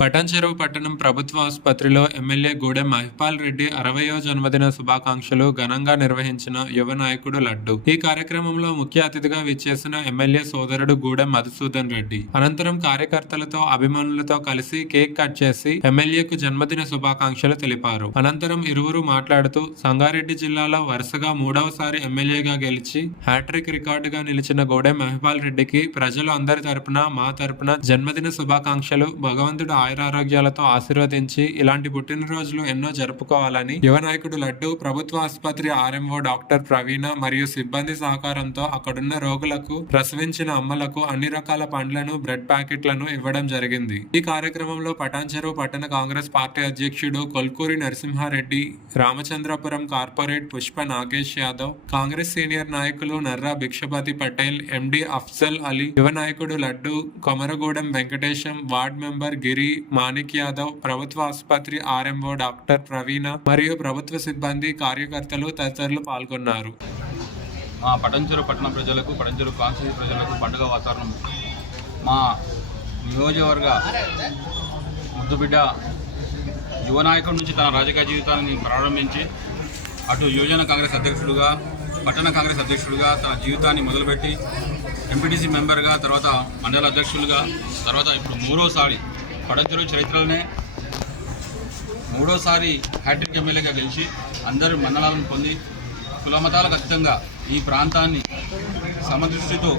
పటాన్చెరువు పట్టణం ప్రభుత్వ ఆసుపత్రిలో ఎమ్మెల్యే గూడెం మహిపాల్ రెడ్డి 60వ జన్మదిన శుభాకాంక్షలు ఘనంగా నిర్వహించిన యువ నాయకుడు లడ్డు. ఈ కార్యక్రమంలో ముఖ్య అతిథిగా విచ్చేసిన ఎమ్మెల్యే సోదరుడు గూడెం మధుసూదన్ రెడ్డి అనంతరం కార్యకర్తలతో అభిమానులతో కలిసి కేక్ కట్ చేసి ఎమ్మెల్యేకు జన్మదిన శుభాకాంక్షలు తెలిపారు. అనంతరం ఇరువురు మాట్లాడుతూ సంగారెడ్డి జిల్లాలో వరుసగా 3వసారి ఎమ్మెల్యేగా గెలిచి హ్యాట్రిక్ రికార్డుగా నిలిచిన గూడెం మహిపాల్ రెడ్డికి ప్రజలు అందరి తరపున మా తరపున జన్మదిన శుభాకాంక్షలు. భగవంతుడు ఆయురారోగ్యాలతో ఆశీర్వదించి ఇలాంటి పుట్టినరోజులు ఎన్నో జరుపుకోవాలని యువ నాయకుడు లడ్డు ప్రభుత్వ ఆసుపత్రి ఆర్ఎంఓ డాక్టర్ ప్రవీణ మరియు సిబ్బంది సహకారంతో అక్కడున్న రోగులకు, ప్రసవించిన అమ్మలకు అన్ని రకాల పండ్లను, బ్రెడ్ ప్యాకెట్లను ఇవ్వడం జరిగింది. ఈ కార్యక్రమంలో పటాన్చెరువు పట్టణ కాంగ్రెస్ పార్టీ అధ్యక్షుడు కొల్కూరి నరసింహారెడ్డి, రామచంద్రపురం కార్పొరేట్ పుష్ప నాగేష్ యాదవ్, కాంగ్రెస్ సీనియర్ నాయకులు నర్రా భిక్షపతి పటేల్, ఎండి అఫ్జల్ అలీ, యువ నాయకుడు లడ్డు, కొమరగూడెం వెంకటేశం, వార్డ్ మెంబర్ గిరి, మాణిక్ యాదవ్, ప్రభుత్వ ఆసుపత్రి ఆర్ఎంఓ డాక్టర్ ప్రవీణ మరియు ప్రభుత్వ సిబ్బంది, కార్యకర్తలు తదితరులు పాల్గొన్నారు. మా పటాన్చెరువు పట్టణ ప్రజలకు, పటాన్చెరువు కాన్స్టిట్యూన్సీ ప్రజలకు పండుగ వాతావరణం. మా నియోజకవర్గ ముద్దుబిడ్డ యువ నాయకుడి నుంచి తన రాజకీయ జీవితాన్ని ప్రారంభించి అటు యువజన కాంగ్రెస్ అధ్యక్షుడుగా, పట్టణ కాంగ్రెస్ అధ్యక్షుడిగా తన జీవితాన్ని మొదలుపెట్టి ఎంపీటీసీ మెంబర్గా, తర్వాత మండల అధ్యక్షులుగా, తర్వాత ఇప్పుడు 3వసారి పటాన్చెరువు చరిత్రలోనే 3వసారి హ్యాట్రిక్ ఎమ్మెల్యేగా గెలిచి అందరూ మన్ననలను పొంది కులమతాలకు అతీతంగా ఈ ప్రాంతాన్ని సమదృష్టితో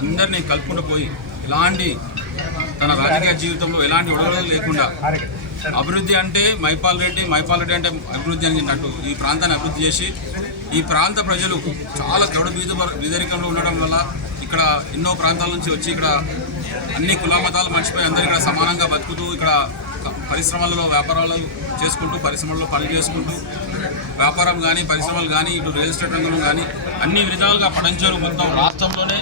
అందరినీ కలుపుకుంటూ పోయి ఎలాంటి తన రాజకీయ జీవితంలో ఎలాంటి ఒడగడలు లేకుండా అభివృద్ధి అంటే మహిపాల్ రెడ్డి అంటే అభివృద్ధి అన్నట్టు ఈ ప్రాంతాన్ని అభివృద్ధి చేసి ఈ ప్రాంత ప్రజలు చాలా బీదరికంలో ఉండడం వల్ల ఇక్కడ ఎన్నో ప్రాంతాల నుంచి వచ్చి ఇక్కడ అన్ని కులమతాలు మర్చిపోయి అందరూ ఇక్కడ సమానంగా బతుకుతూ ఇక్కడ పరిశ్రమలలో వ్యాపారాలు చేసుకుంటూ, పరిశ్రమల్లో పనులు చేసుకుంటూ, వ్యాపారం కానీ పరిశ్రమలు కానీ ఇటు రియల్ ఎస్టేట్ రంగం కానీ అన్ని విధాలుగా పటాన్చెరువు మొత్తం రాష్ట్రంలోనే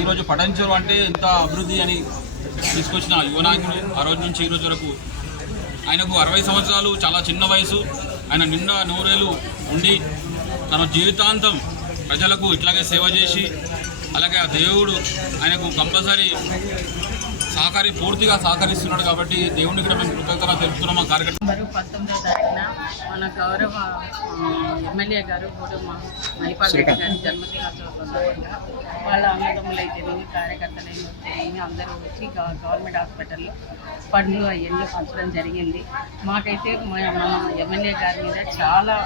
ఈరోజు పటాన్చెరువు అంటే ఎంత అభివృద్ధి అని తీసుకొచ్చిన యువ నాయకుడు. ఆ రోజు నుంచి ఈ రోజు వరకు ఆయనకు 60 సంవత్సరాలు, చాలా చిన్న వయసు. ఆయన నిండా 100 ఏళ్ళు ఉండి తన జీవితాంతం ప్రజలకు ఇట్లాగే సేవ చేసి, అలాగే ఆ దేవుడు ఆయనకు కంపల్సరీ పూర్తిగా సహకరిస్తున్నాడు. కాబట్టి దేవుడికి కూడా మేము కృతజ్ఞత తెలుపుతున్నాం. మా కార్యకర్త 19వ తారీఖున మన గౌరవ ఎమ్మెల్యే గారు గూడెం మహిపాల్ రెడ్డి గారి జన్మదినోత్సవం సందర్భంగా వాళ్ళ అన్నదమ్ములైతేనేమి, కార్యకర్తలైతేనేమి అందరూ వచ్చి గవర్నమెంట్ హాస్పిటల్లో పండ్లు అవన్నీ పంచడం జరిగింది. మాకైతే మన ఎమ్మెల్యే గారి మీద చాలా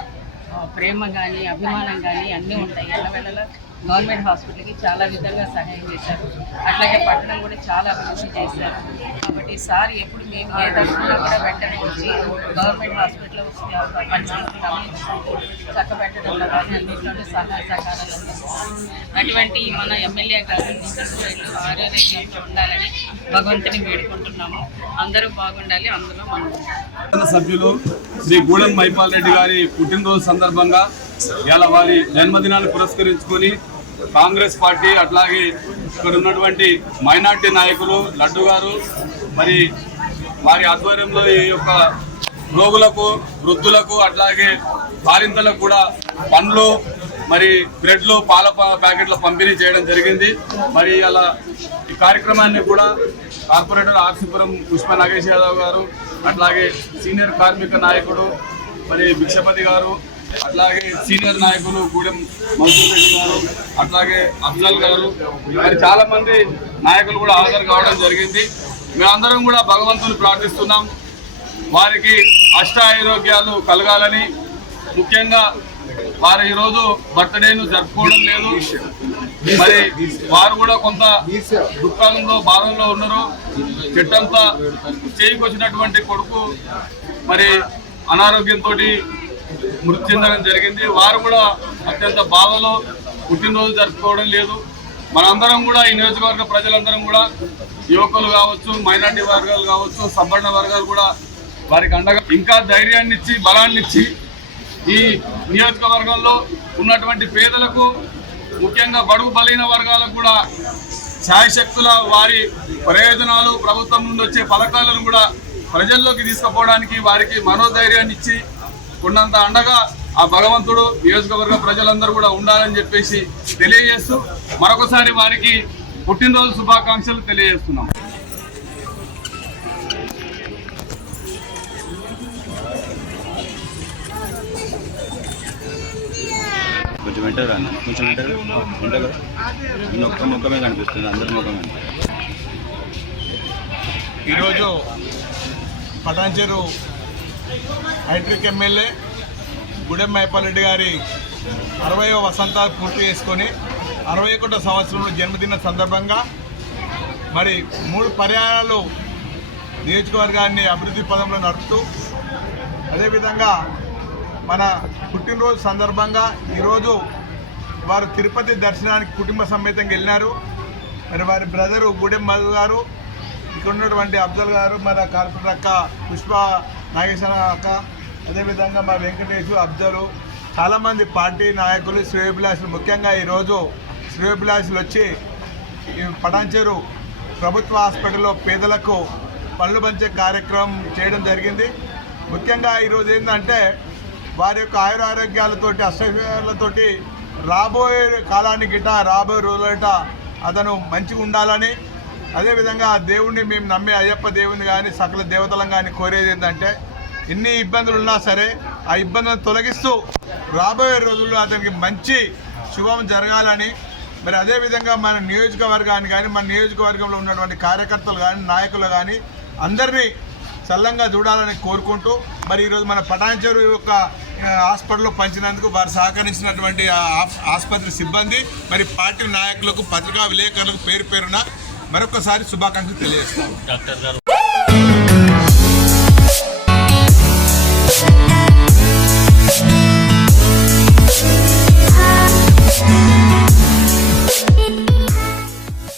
ప్రేమ కానీ, అభిమానం కానీ అన్నీ ఉంటాయి. ఎల్లవెల్లలా గవర్నమెంట్ హాస్పిటల్కి చాలా విధంగా సహాయం చేశారు. అట్లాగే పట్టణం కూడా చాలా అభివృద్ధి చేశారు. కాబట్టి సార్ ఎప్పుడు మేము ఏ దర్శనంలో కూడా వెంటనే వచ్చి గవర్నమెంట్ హాస్పిటల్లో పరిస్థితులు గమనించుకుంటూ చక్కబెట్టడంలో కానీ అన్నింటిలో సహాయ సహకారాలు అందిస్తారు. అటువంటి మన ఎమ్మెల్యే గారు ఆరోగ్యంగా ఉండాలని భగవంతుని వేడుకుంటున్నాము. అందరూ బాగుండాలి. అందులో మనం సభ్యులు శ్రీ గూడెం మహిపాల్ రెడ్డి గారి పుట్టినరోజు సందర్భంగా ఇలా వారి జన్మదినాన్ని పురస్కరించుకొని కాంగ్రెస్ పార్టీ, అట్లాగే ఇక్కడ ఉన్నటువంటి మైనార్టీ నాయకులు లడ్డు గారు మరి వారి ఆధ్వర్యంలో ఈ యొక్క రోగులకు, వృద్ధులకు, అట్లాగే బాలింతలకు కూడా పండ్లు, మరి బ్రెడ్లు, పాల ప్యాకెట్ల పంపిణీ చేయడం జరిగింది. మరి అలా ఈ కార్యక్రమాన్ని కూడా కార్పొరేటర్ ఆర్సీపురం పుష్ప నాగేష్ యాదవ్ గారు, అట్లాగే సీనియర్ కార్మిక నాయకుడు మరి భిక్షపతి గారు, అట్లాగే సీనియర్ నాయకులు గూడెం మధుసూదన్ రెడ్డి గారు, అట్లాగే అఫ్జల్ గారు, మరి చాలా మంది నాయకులు కూడా హాజరు కావడం జరిగింది. మేమందరం కూడా భగవంతుని ప్రార్థిస్తున్నాం వారికి అష్టారోగ్యాలు కలగాలని. ముఖ్యంగా వారు ఈరోజు బర్త్డేను జరుపుకోవడం లేదు. మరి వారు కూడా కొంత దుఃఖంలో, బాధల్లో ఉన్నారు. చెట్టంతా చేయికొచ్చినటువంటి కొడుకు మరి అనారోగ్యంతో మృతి చెందడం జరిగింది. వారు కూడా అత్యంత బాధలో పుట్టినరోజు జరుపుకోవడం లేదు. మనందరం కూడా ఈ నియోజకవర్గ ప్రజలందరం కూడా, యువకులు కావచ్చు, మైనార్టీ వర్గాలు కావచ్చు, సబ్బండ వర్గాలు కూడా వారికి అండగా ఇంకా ధైర్యాన్ని ఇచ్చి, బలాన్ని ఇచ్చి ఈ నియోజకవర్గంలో ఉన్నటువంటి పేదలకు, ముఖ్యంగా బడుగు బలహీన వర్గాలకు కూడా ఛాయశక్తుల వారి ప్రయోజనాలు, ప్రభుత్వం నుండి వచ్చే పథకాలను కూడా ప్రజల్లోకి తీసుకుపోవడానికి వారికి మనోధైర్యాన్ని ఇచ్చి ఉన్నంత అండగా ఆ భగవంతుడు నియోజకవర్గ ప్రజలందరూ కూడా ఉండాలని చెప్పేసి తెలియజేస్తూ మరొకసారి వారికి పుట్టినరోజు శుభాకాంక్షలు తెలియజేస్తున్నాం. ఉంటారు అన్న కొంచెం ఉంటారు కదా నేను ఒక్క ముఖమే కనిపిస్తుంది అందరి ముఖమే. ఈరోజు పటాన్చెరు హైట్రిక్ ఎమ్మెల్యే గూడెం మైపాల్ రెడ్డి గారి 60వ వసంతాలు పూర్తి చేసుకొని 61వ సంవత్సరంలో జన్మదిన సందర్భంగా మరి 3 పర్యాయాలు నియోజకవర్గాన్ని అభివృద్ధి పదంలో నడుపుతూ అదేవిధంగా మన పుట్టినరోజు సందర్భంగా ఈరోజు వారు తిరుపతి దర్శనానికి కుటుంబ సమేతంగా వెళ్ళినారు. మరి వారి బ్రదరు గూడెం మధు గారు, ఇక్కడ ఉన్నటువంటి అఫ్జల్ గారు, మన కార్పొరేటర్ అక్క పుష్ప నాగేశ్వర అక్క, అదేవిధంగా మా వెంకటేష్, అఫ్జలు, చాలామంది పార్టీ నాయకులు, శ్రేయోభిలాషులు, ముఖ్యంగా ఈరోజు శ్రేయోభిలాషులు వచ్చి ఈ పటాన్చెరు ప్రభుత్వ హాస్పిటల్లో పేదలకు పళ్ళు పంచే కార్యక్రమం చేయడం జరిగింది. ముఖ్యంగా ఈరోజు ఏంటంటే వారి యొక్క ఆయురారోగ్యాలతోటి అష్టైశ్వర్యాలతోటి రాబోయే కాలానికి గిట రాబోయే రోజులట అతను మంచిగా ఉండాలని, అదేవిధంగా దేవుణ్ణి మేము నమ్మే అయ్యప్ప దేవుని కానీ సకల దేవతలను కానీ కోరేది ఏంటంటే ఎన్ని ఇబ్బందులు ఉన్నా సరే ఆ ఇబ్బందులను తొలగిస్తూ రాబోయే రోజుల్లో అతనికి మంచి శుభం జరగాలని, మరి అదేవిధంగా మన నియోజకవర్గాన్ని కానీ మన నియోజకవర్గంలో ఉన్నటువంటి కార్యకర్తలు కానీ నాయకులు కానీ అందరినీ చల్లంగా చూడాలని కోరుకుంటూ మరి ఈరోజు మన పటాన్చెరు యొక్క హాస్పిటల్లో పంచినందుకు వారు సహకరించినటువంటి ఆసుపత్రి సిబ్బంది మరి పార్టీ నాయకులకు పత్రికా విలేకరులకు పేరు పేరున మరొకసారి శుభాకాంక్షలు తెలియజేస్తాం.